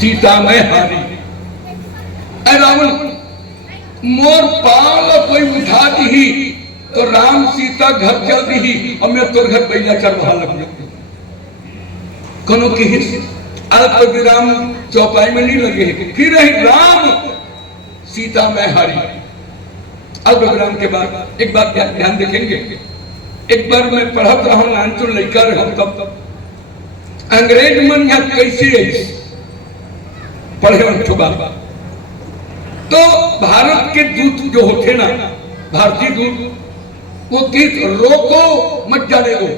सीता मैं हारी। रावण मोर पाल कोई उठा दी तो राम सीता घर चल दी और मैं तोर घर बैला चरवा लग कोनो की अल्प विराम चौपाई में नहीं लगे, फिर राम सीता मैं हारी। अल्प विराम के बाद एक बात ध्यान देखेंगे, एक बार मैं पढ़त रहा हूं नान तो लड़का रहा तब अंग्रेज मन यहाँ कैसे पढ़े बात तो भारत के दूत जो होते ना, भारतीय दूत, वो गीत रोको मत जाने दो,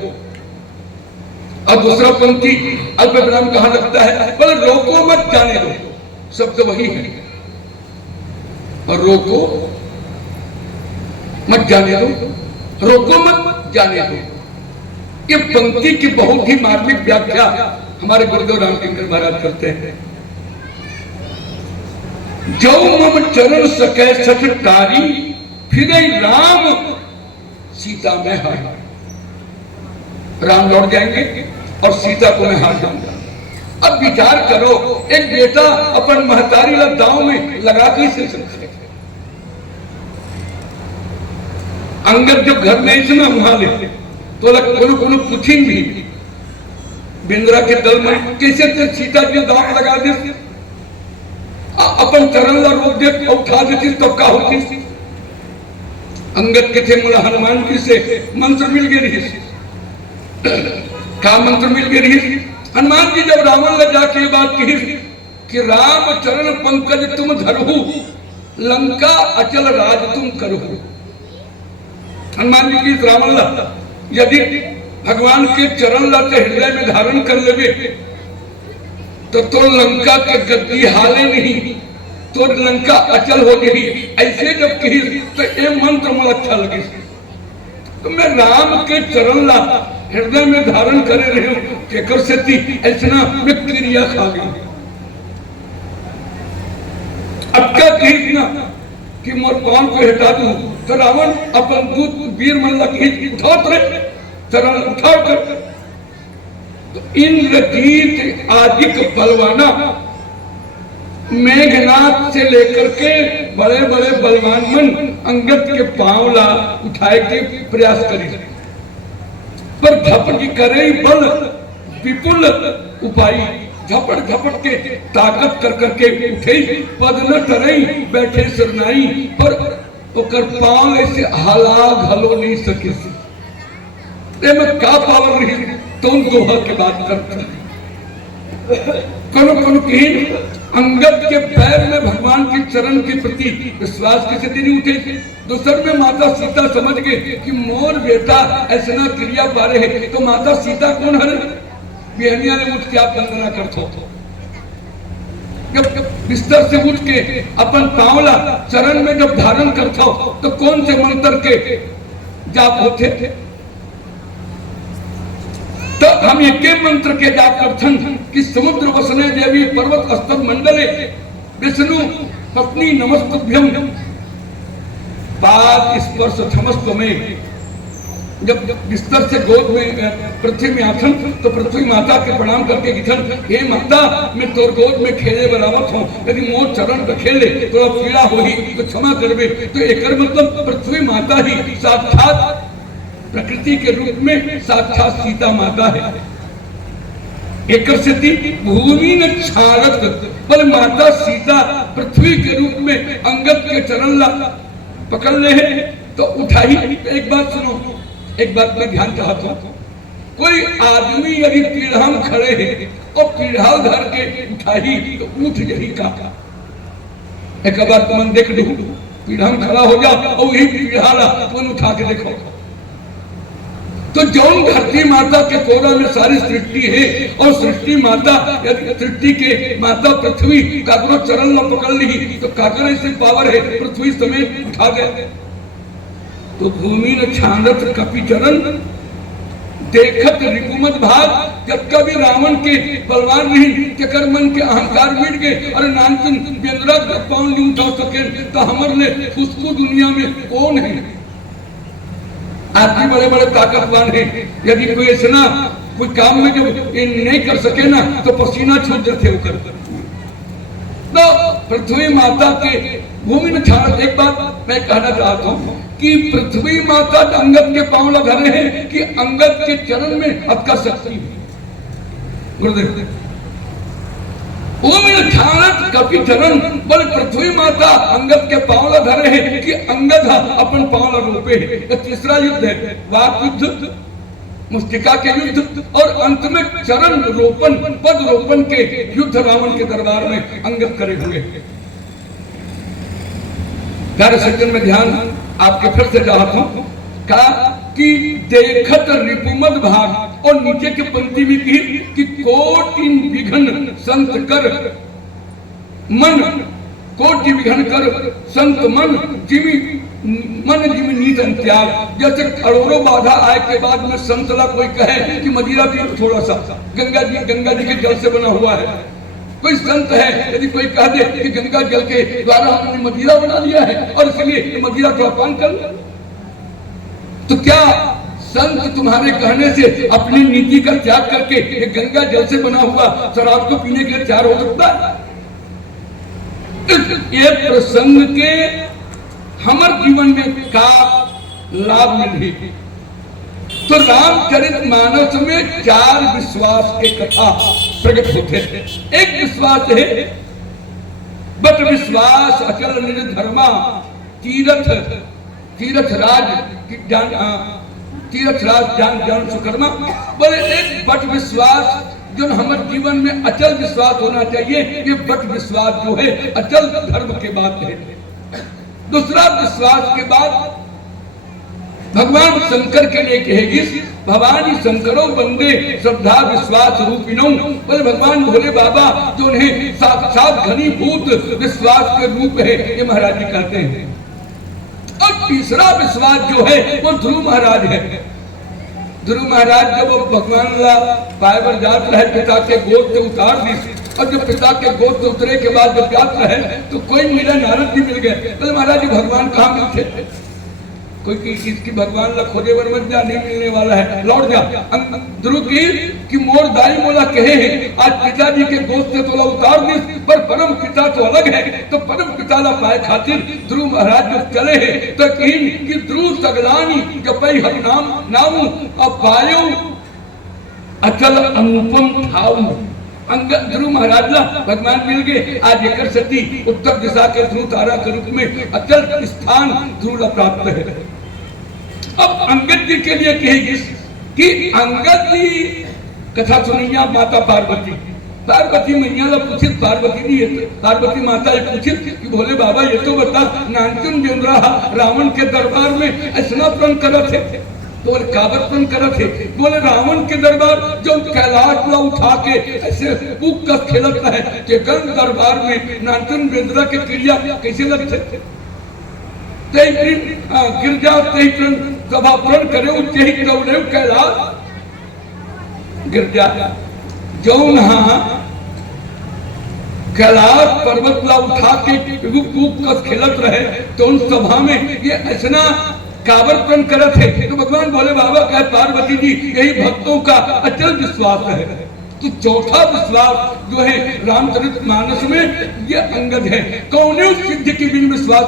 और दूसरा पंक्ति अल्प विराम कहां लगता है, पर रोको मत जाने दो, शब्द वही है, और रोको मत जाने दो, रोको मत जाने दो। ये पंक्ति की बहुत ही मार्मिक व्याख्या हमारे गुरुदेव रामकिंकर महाराज करते हैं। जो मम चरण सके सचकारी, फिर राम सीता में हार। राम लौट जाएंगे और सीता को मैं हार जाऊंगा। अब विचार करो, एक बेटा अपन महतारी ला दांव में लगा कैसे सकते? अंगद जब घर में इतना वहां ले तो कोनो पूछें भी बिंद्रा के दल में कैसे सीता जी दांव लगा दे, अपन चरण ला रोक दे, उठा देती तब का होती? अंगद के थे मुला हनुमान जी से मंत्र मिल गए रही, क्या मंत्र मिल गए रही? हनुमान जी जब रावण ले जाके बात कही कि राम चरण पंकज तुम धरहु, लंका अचल राज तुम करहु। हनुमान जी की रावण ला यदि भगवान के चरण ला हृदय में धारण कर लेवे तो लंका के गद्दी हाले नहीं, तो लंका अचल हो गई। ऐसे जब कही तो ये मंत्र मुझे अच्छा लगे, तो मैं राम के चरण ला हृदय में धारण करे रहे केकर से थी ऐसा मैं क्रिया खा गई। अब क्या कही ना कि मोर कौन को हटा दूं, तो रावण अपन दूत वीर मल्ला उठाओ चरण उठाओ कर, तो इंद्रजीत आदिक बलवाना मेघनाथ से लेकर के बड़े बड़े बलवान मन अंगद के पांव ला उठाए के प्रयास करी, पर झपट करे बल विपुल उपाई, झपट झपट के ताकत कर करके उठे, पद न टरई बैठे सरनाई, पर ओकर पांव ऐसे हला घलो नहीं सके। में क्या पावर रही तो उन दोहा के बात करते कोनो अंगद के पैर में भगवान के चरण के प्रति विश्वास की स्थिति नहीं उठे। दूसर में माता सीता समझ गए कि मोर बेटा ऐसा क्रिया पा रहे है, तो माता सीता कौन है? बिहनिया ने उठ के आप वंदना करते हो, जब बिस्तर से उठ के अपन पावला चरण में जब धारण करता हो तो कौन से मंत्र के जाप होते थे? तो हम एक मंत्र के जाप करथन कि समुद्र वसने देवी पर्वत अस्तर मंडले विष्णु पत्नी नमस्तुभ्यम पाद स्पर्श थमस्तु में। जब बिस्तर से गोद में पृथ्वी में आथन तो पृथ्वी माता के प्रणाम करके गिथन, हे माता मैं तोर गोद में खेले बराबर हूं, यदि मोर चरण पे खेले तो पीड़ा होगी तो क्षमा करबे। तो एकर मतलब पृथ्वी माता ही साक्षात प्रकृति के रूप में साक्षात सीता माता है। एक भूमि ने छारत पर माता सीता पृथ्वी के रूप में अंगद के चरण ला पकड़ ले है तो उठाई। एक बात सुनो, एक बात मैं ध्यान चाहता हूं, कोई आदमी यदि पीढ़ा में खड़े है और पीढ़ा धर के उठाई तो उठ यही का। एक बार तुम देख लो, पीढ़ा में खड़ा हो जा और वही पीढ़ा ला तुम उठा के देखो, तो जौन धरती माता के कोरा में सारी सृष्टि है और सृष्टि माता यदि सृष्टि के माता पृथ्वी काकरो चरण न पकड़ ली तो काकर ऐसे पावर है पृथ्वी समेत उठा गए। तो भूमि न छांदत कपि चरण देखत रिपुमत भाग। जब कभी रावण के बलवान नहीं के कर मन के अहंकार मिट गए, अरे नानचन बेंद्रा पाँव नहीं उठा सके तो हमर ले उसको दुनिया में कौन है? आदमी बड़े बड़े ताकतवान है, यदि कोई ऐसा कोई काम में जब नहीं कर सके ना तो पसीना छूट जाते होकर तो पृथ्वी माता के भूमि में छाड़। एक बात मैं कहना चाहता हूँ कि पृथ्वी माता अंगद के पांव लगा रहे हैं कि अंगद के चरण में आपका शक्ति है। गुरुदेव कपि चरण बोले पृथ्वी माता अंगद के पांव लगा रहे हैं कि अंगद अपन पांव रोपे है। तीसरा युद्ध है वाक युद्ध, मुस्तिका के युद्ध और अंत में चरण रोपण पद रोपण के युद्ध रावण के दरबार में अंगद करे हुए। प्यारे सज्जन में ध्यान आपके फिर से चाहता हूं कहा कि देखत रिपुमद भाग और नीचे की पंक्ति में की कि कोटि विघन संत कर मन, कोटि विघन कर संत मन जिमी मन जिमी नीत त्याग। जैसे करोड़ों बाधा आए के बाद में संतला कोई कहे कि मदिरा भी थोड़ा सा, गंगा जी के जल से बना हुआ है। कोई संत है यदि कोई कह दे कि गंगा जल के द्वारा हमने मदिरा बना लिया है और इसलिए मदिरा का पान कर लो, तो क्या संत तुम्हारे कहने से अपनी नीति का त्याग करके ये गंगा जल से बना हुआ शराब को पीने के लिए तैयार हो सकता है? ये प्रसंग के हमारे जीवन में का लाभ मिली। तो रामचरित मानस में 4 विश्वास के कथा प्रकट होते हैं। एक विश्वास है बट विश्वास अचल निर्धर्मा तीर्थ राज जान सुकर्मा। बोले एक बट विश्वास जो हमारे जीवन में अचल विश्वास होना चाहिए। ये बट विश्वास जो है अचल धर्म के बाद है। दूसरा विश्वास के बाद भगवान शंकर के लिए कहेगी भवानी शंकरो बंदे श्रद्धा विश्वास रूपिणो। बोले भगवान भोले बाबा जो उन्हें साक्षात घनीभूत विश्वास के रूप है, ये महाराज जी कहते हैं। और तीसरा विश्वास जो है वो ध्रुव महाराज है। ध्रुव महाराज जब भगवान पायवर जात रहे पिता के गोद से उतार दी और जब पिता के गोद से उतरे के बाद जब जात रहे तो कोई मिला, नारद जी मिल गए। तो महाराज जी भगवान कहाँ मिलते? कोई किसकी भगवान ला खोजे बर मत जा, नहीं मिलने वाला है, लौट जा। ध्रुव की मोर दाई मोला कहे है आज पिताजी के गोद से तोला उतार दी, पर परम पिता तो अलग है। तो परम पिता ला पाए खातिर ध्रुव महाराज जब चले हैं तो कि ध्रुव सगलानी जपई हरि नामू अपायो अचल अनुपम ठाऊ। ध्रुव महाराज ला भगवान मिल गए। आज एक सती उत्तर दिशा के ध्रुव तारा के रूप में अचल स्थान ध्रुव प्राप्त है। अब अंगद जी के लिए कहेगी कि अंगद जी कथा सुनिया माता पार्वती मैया ला पूछित, पार्वती जी पार्वती माता ये पूछित कि भोले बाबा ये तो बता नानचुन जो रहा रावण के दरबार में ऐसा प्रण करत है। तो काबर प्रण करत है? बोले रावण के दरबार जो कैलाश ला उठा के ऐसे पुक का खेलत है कि गंग दरबार में नानचुन बेंद्रा के क्रिया कैसे लगते गिरजा सभा प्रण करे उच्चही दौड़े कैलाश गिरजा जौन कैलाश पर्वत ला उठा के पुक का खेलत रहे तो उन सभा में ये ऐसा काबर प्रण करत है। तो भगवान भोले बाबा कहे पार्वती जी यही भक्तों का अचल विश्वास है। तो चौथा विश्वास जो है रामचरित मानस में ये अंगद है। कौने सिद्ध की बिन विश्वास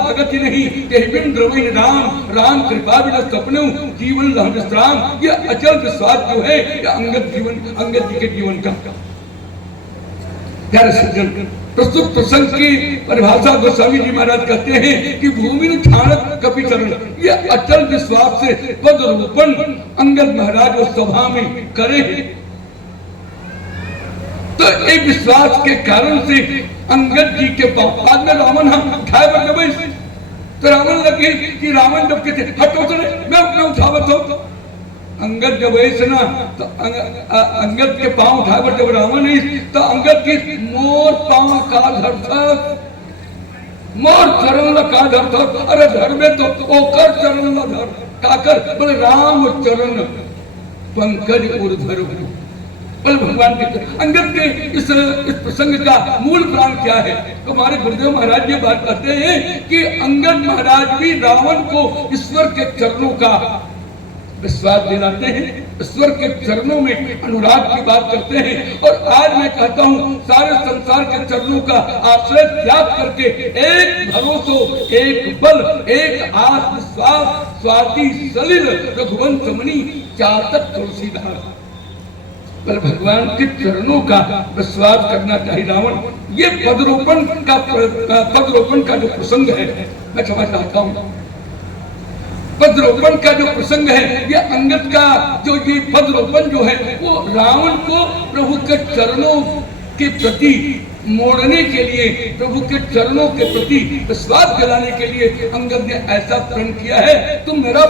जगत नहीं कहीं बिन द्रविण राम कृपा बिन सपने जीवन लह विश्राम। ये अचल विश्वास जो है ये अंगद जी के जीवन का। प्यारे सज्जन, प्रस्तुत प्रसंग की परिभाषा गोस्वामी जी महाराज कहते हैं कि भूमि छाणक कपि चरण। ये अचल विश्वास से पद रूपण अंगद महाराज उस सभा में करे। तो एक विश्वास के कारण से अंगद जी के पास बाद में रावण उठाए बने तो रावण लगे कि रावण जब कहते हटो चले मैं उठावत हो। अंगद जब ऐसे ना तो अंगद के पांव उठाए पर जब रावण नहीं तो अंगद की मोर पांव का धरता मोर चरण ला का धरता। अरे धर में तो ओकर चरण ला धर काकर बोले राम चरण पंकज उर्धर। बोले भगवान के अंगद के इस प्रसंग का मूल प्राण क्या है? तो हमारे गुरुदेव महाराज ये बात कहते हैं कि अंगद महाराज भी रावण को ईश्वर के चरणों का विश्वास दिलाते हैं। ईश्वर के चरणों में अनुराग की बात करते हैं। और आज मैं कहता हूं सारे संसार के चरणों का आश्रय त्याग करके एक भरोसो, एक बल, एक आत्मविश्वास, स्वाति सलिल रघुवंश मणि चातक तुलसीदास, पर भगवान के चरणों का विश्वास करना चाहिए। रावण ये पदरोपण का जो प्रसंग है, मैं क्षमा चाहता हूं, पदरोपण का जो प्रसंग है, ये अंगद का जो ये पदरोपण जो है वो रावण को प्रभु के चरणों के प्रति मोड़ने के लिए, प्रभु के चरणों के प्रति विश्वास दिलाने के लिए अंगद ने ऐसा प्रण किया है। तुम मेरा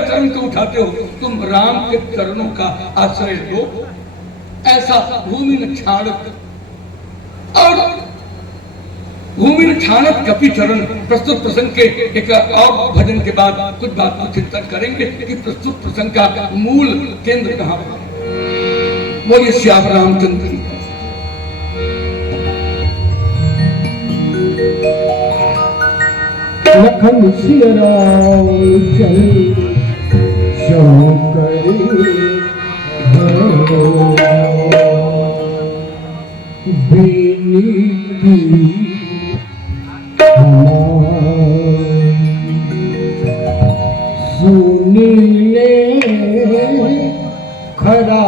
चरण क्यों उठाते हो, तुम राम के चरणों का आश्रय लो। ऐसा भूमि छाड़त और भूमि छाणत कपि चरण प्रस्तुत प्रसंग के एक और भजन के बाद कुछ बात को चिंतन करेंगे कि प्रस्तुत प्रसंग का मूल केंद्र कहां पर। बोलिए श्याम रामचंद्र की। लखन सिया राम चल सुनीले खरा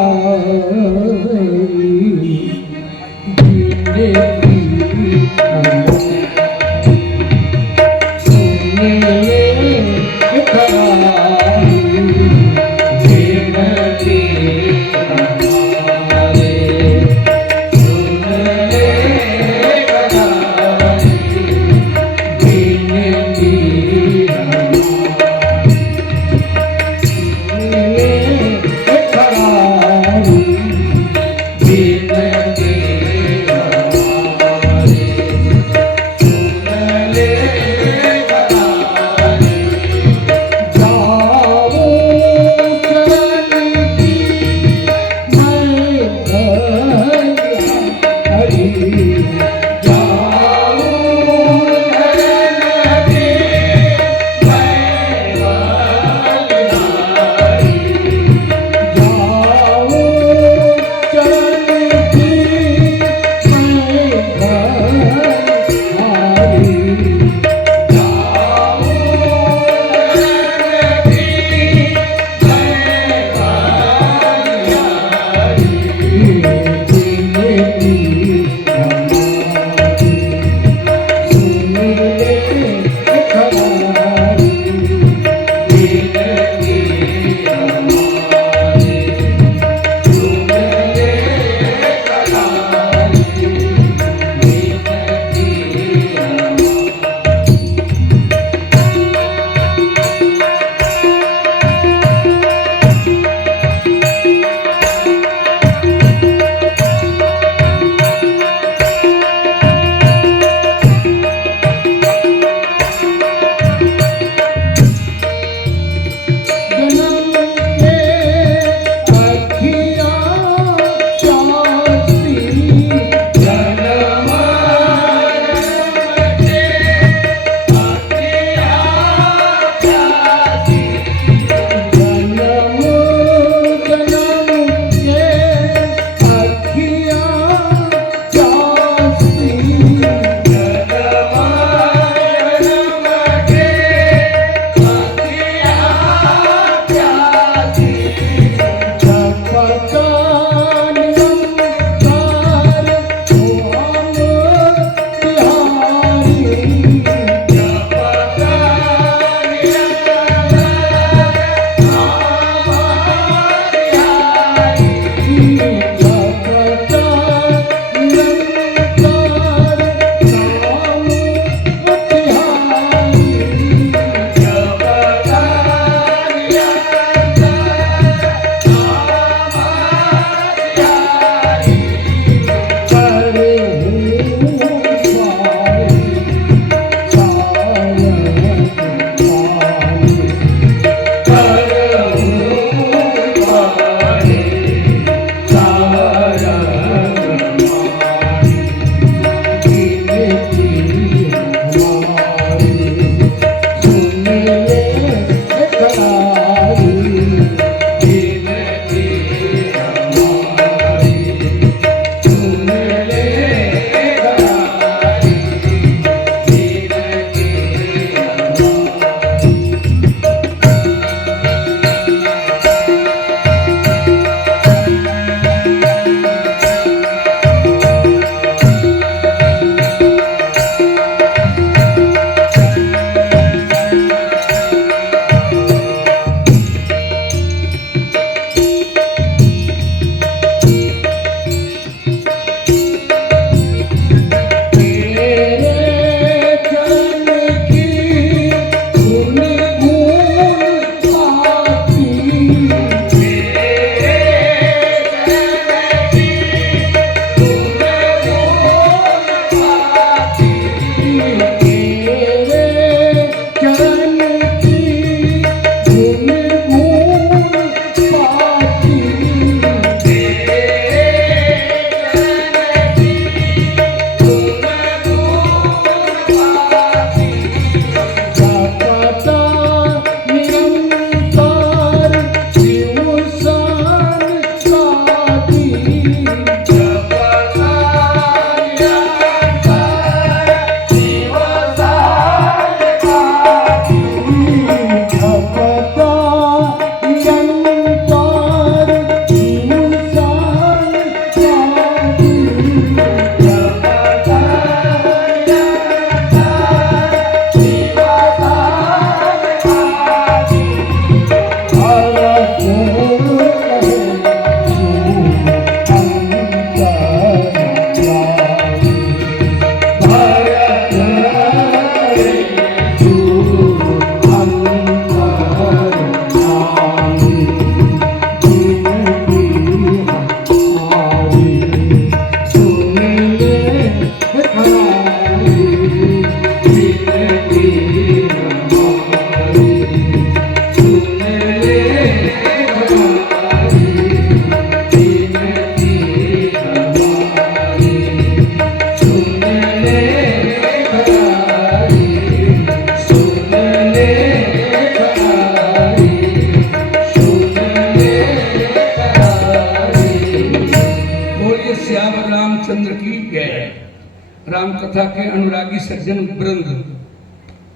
कथा के अनुरागी सज्जन वृंद,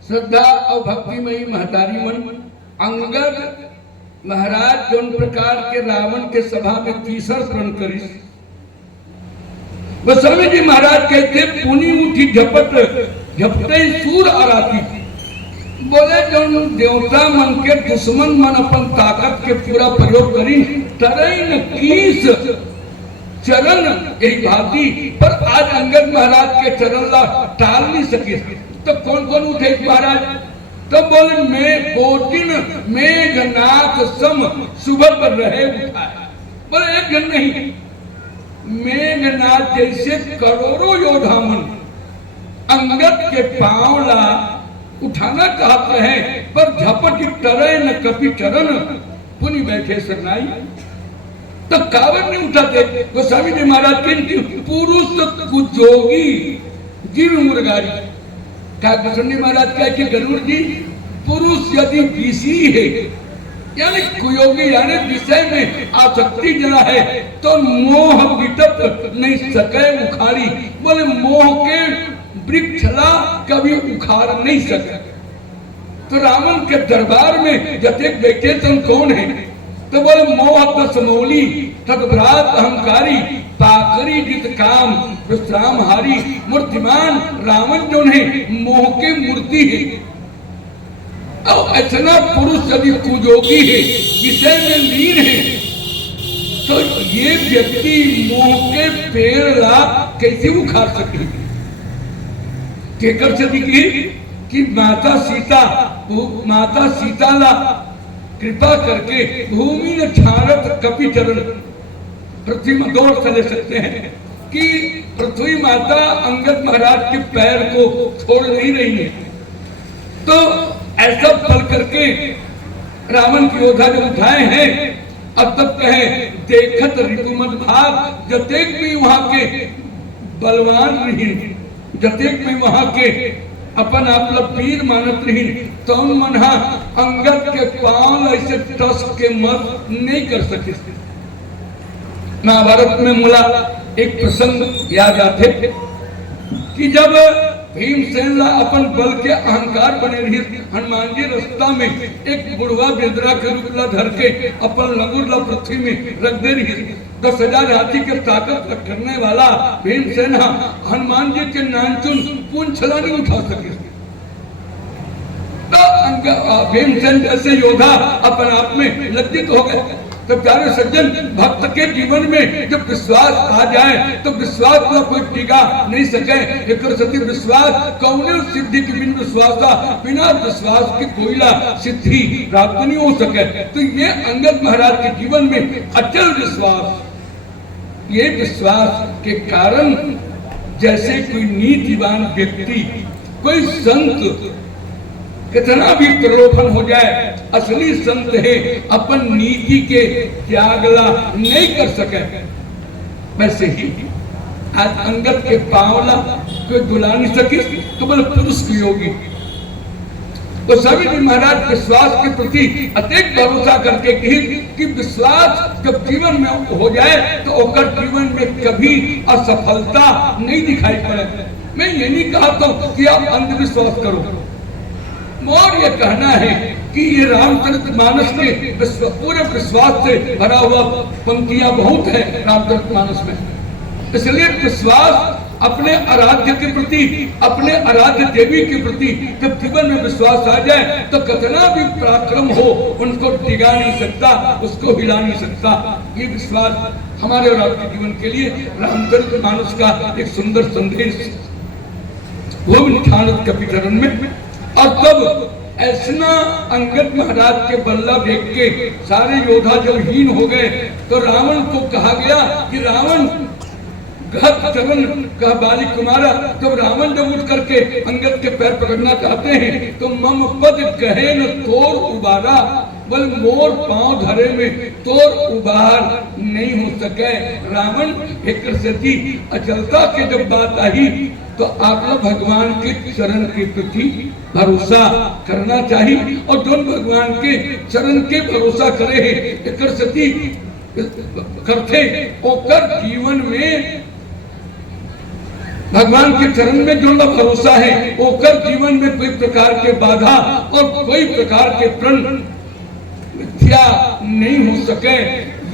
श्रद्धा और भक्तिमयी महतारी मन, अंगद महाराज जौन प्रकार के रावण के सभा में तीसर प्रण करी, गोस्वामी जी महाराज कहते पुनी उठी झपट झपटे सूर आराती, बोले जो देवता मन के दुश्मन मन अपन ताकत के पूरा प्रयोग करी तरई न कीस चरण यही भाती, पर आज अंगद महाराज के चरण ला टाल नहीं सके। तो कौन कौन उठे महाराज? तो बोले मैं कोटिन मेघनाथ सम सुबह पर रहे उठाए। बोले एक जन नहीं, मेघनाथ जैसे करोड़ों योद्धा मन अंगद के पांव ला उठाना चाहते हैं, पर झपट टरे न कपि चरण पुनि बैठे सरनाई। तो कावर नहीं उठाते। गोस्वामी जी महाराज के पुरुष कुजोगी गिर मुर्गारी का गोस्वामी महाराज कहे कि गरुड़ जी पुरुष यदि विषी है यानी कुयोगी यानी विषय में आसक्ति जना है तो मोह विटप नहीं सके उखाड़ी। बोले मोह के वृक्षला कभी उखाड़ नहीं सके। तो रावण के दरबार में जते बैठे तुम कौन है? तो बोले मोह समोली तदभ्रात अहंकारी पाकरी जित काम विश्राम हारी। मूर्तिमान रावण जो है मोह के मूर्ति है। और ऐसा पुरुष यदि कुजोगी है विषय में लीन है तो ये व्यक्ति मोह के पेड़ ला कैसे उखाड़ सके? केकर से कि माता सीता ला कृपा करके भूमि ने छारत कपि चरण पृथ्वी में दौड़ चले सकते हैं कि पृथ्वी माता अंगद महाराज के पैर को छोड़ नहीं रही है। तो ऐसा पल करके रावण की योद्धा जब उठाए हैं, अब तब कहे देखत ऋतुमत भाग जतेक भी वहां के बलवान रही, जतेक भी वहां के अपन आप वीर मानत रही, तो मनहा अंगद के पांव ऐसे टस के मत नहीं कर सके। महाभारत में मुला एक प्रसंग याद आते कि जब भीमसेन अपन बल के अहंकार बने रही, हनुमान जी रास्ता में एक बुढ़वा बेदरा के रूप ला धर के अपन लंगूर ला पृथ्वी में रख दे रही। 10,000 हाथी के ताकत करने वाला भीमसेन हनुमान जी के नानचुन पूंछ छला नहीं उठा सके। तो भीमसेन जैसे योद्धा अपन आप में लज्जित हो गए। तो प्यारे सज्जन, भक्त के जीवन में जब विश्वास आ जाए तो विश्वास को कोई टिका नहीं सके। एक सत्य विश्वास कौने सिद्धि के बिन विश्वासा, बिना विश्वास की कोयला सिद्धि प्राप्त नहीं हो सके। तो ये अंगद महाराज के जीवन में अचल विश्वास, ये विश्वास के कारण जैसे कोई नीतिवान व्यक्ति, कोई संत कितना भी प्रलोभन हो जाए, असली संत है अपन नीति के त्यागला नहीं कर सके। वैसे ही आज अंगद के पावला कोई दुला नहीं सकी तो बोले पुरुष की योगी। तो सभी जी महाराज विश्वास के प्रति अत्यधिक भरोसा करके कि विश्वास जब जीवन में हो जाए तो ओकर जीवन में कभी असफलता नहीं दिखाई पड़े। मैं ये नहीं कहता कि आप अंधविश्वास करो, और ये कहना है कि ये रामचरितमानस के पूरे विश्वास से भरा हुआ पंक्तियां बहुत है रामचरितमानस में। इसलिए विश्वास अपने आराध्य के प्रति, अपने आराध्य देवी के प्रति जब जीवन में विश्वास आ जाए तो कितना भी पराक्रम हो उनको टिका नहीं सकता, उसको हिला नहीं सकता। ये विश्वास हमारे और आपके जीवन के लिए रामचरितमानस का एक सुंदर संदेश वो निठानत कपि चरण में। और तब ऐसा अंगद महाराज के बल्ला देख के सारे योद्धा जब हीन हो गए तो रावण को कहा गया कि रावण चरण कहा बाली कुमारा। जब रावण जब उठ करके अंगद के पैर पकड़ना चाहते हैं तो मम पद कहे न तोर उबारा, बोल मोर पांव धरे में तोर उबार नहीं हो सके। रावण एक सती अचलता के जब बात आई तो आप लोग भगवान के चरण के प्रति भरोसा करना चाहिए, और जो भगवान के चरण के भरोसा करे है एक सती करते ओकर जीवन में भगवान के चरण में जो न भरोसा है ओकर जीवन में कोई प्रकार के बाधा और कोई प्रकार के प्रण मिथ्या नहीं हो सके।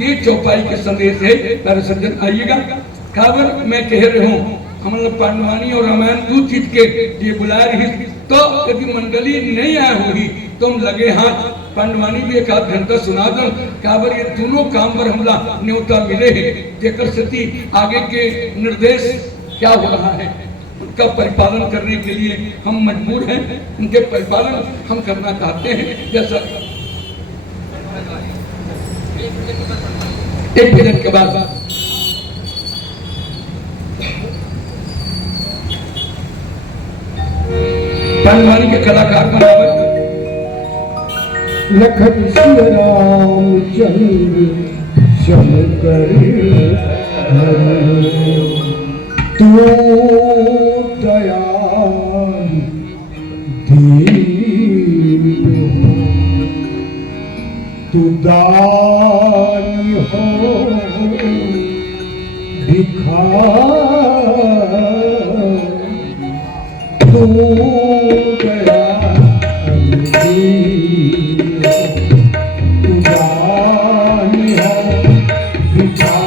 ये चौपाई के संदेश है। तारे सज्जन आइएगा। काबर मैं कह रहे हूँ हम लोग पांडवानी और रामायण दो चीज के ये बुला रही तो यदि मंडली नहीं आए होगी तो हम लगे हाथ पांडवानी भी एक आध घंटा सुना दो। काबर ये दोनों काम पर हमला न्योता मिले हैं जेकर सती आगे के निर्देश क्या हो रहा है उनका परिपालन करने के लिए हम मजबूर हैं। उनके परिपालन हम करना चाहते हैं। जैसा एक मिनट के बाद पांडवानी के कलाकार का नाम लखन सिया रामचंद्र शंकर तू दयाल दीन हो, तू दानी हो भिखारी, तू दयाल दीन हो, तू दानी हो भिखारी।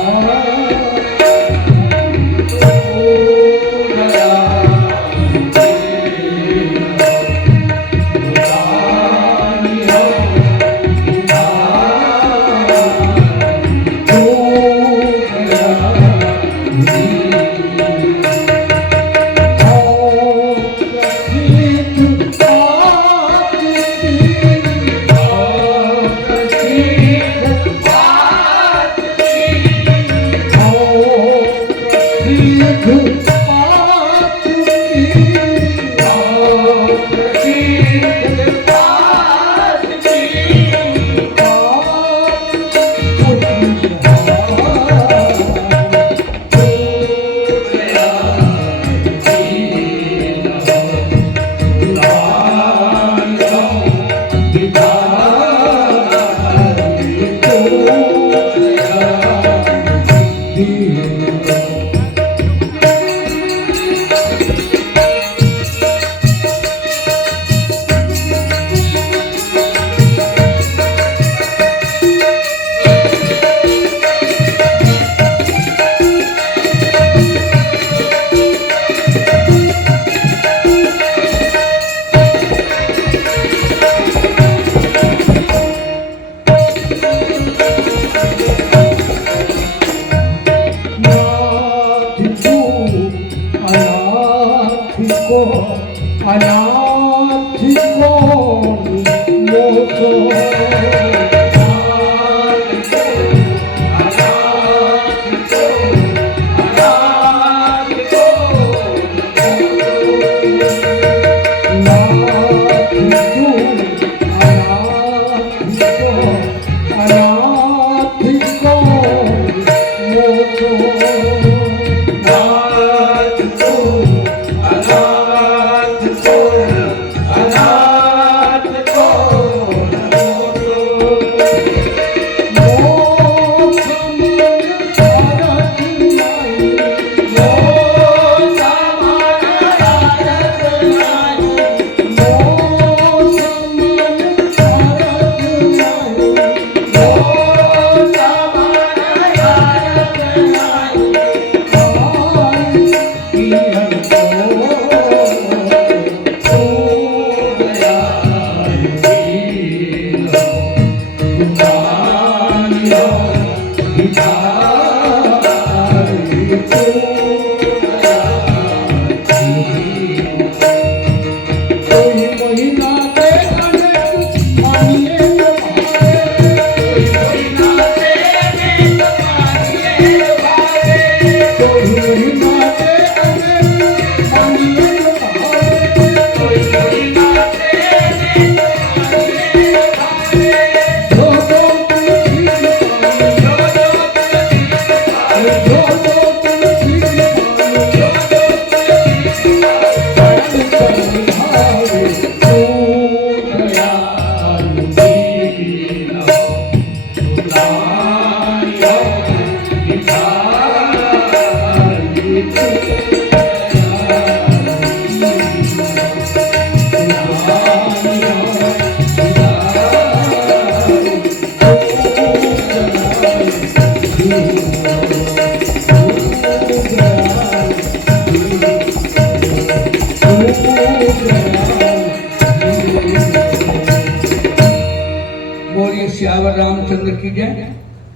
सियावर रामचंद्र की जय।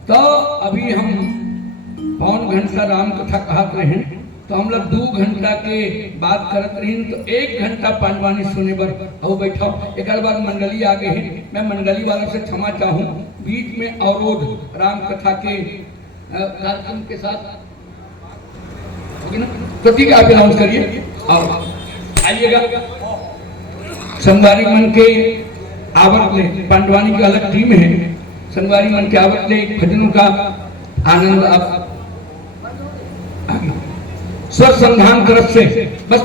तो अभी हम पौन घंटा राम कथा कहत रहे, तो हम लोग 2 घंटा के बात करत रही, तो 1 घंटा पांडवानी सुने बर हो बैठो। एक बाद मंडली आ गए हैं, मैं मंडली वालों से क्षमा चाहूँ, बीच में अवरोध राम कथा के कार्यक्रम के साथ होगी ना, तो ठीक है आप अनाउंस करिए। आओ आइएगा। संगवारी मन के आवत ले, पांडवानी की अलग टीम है, संगवारी मन के आवत ले भजनों का आनंद आप स्वर संधान करत से बस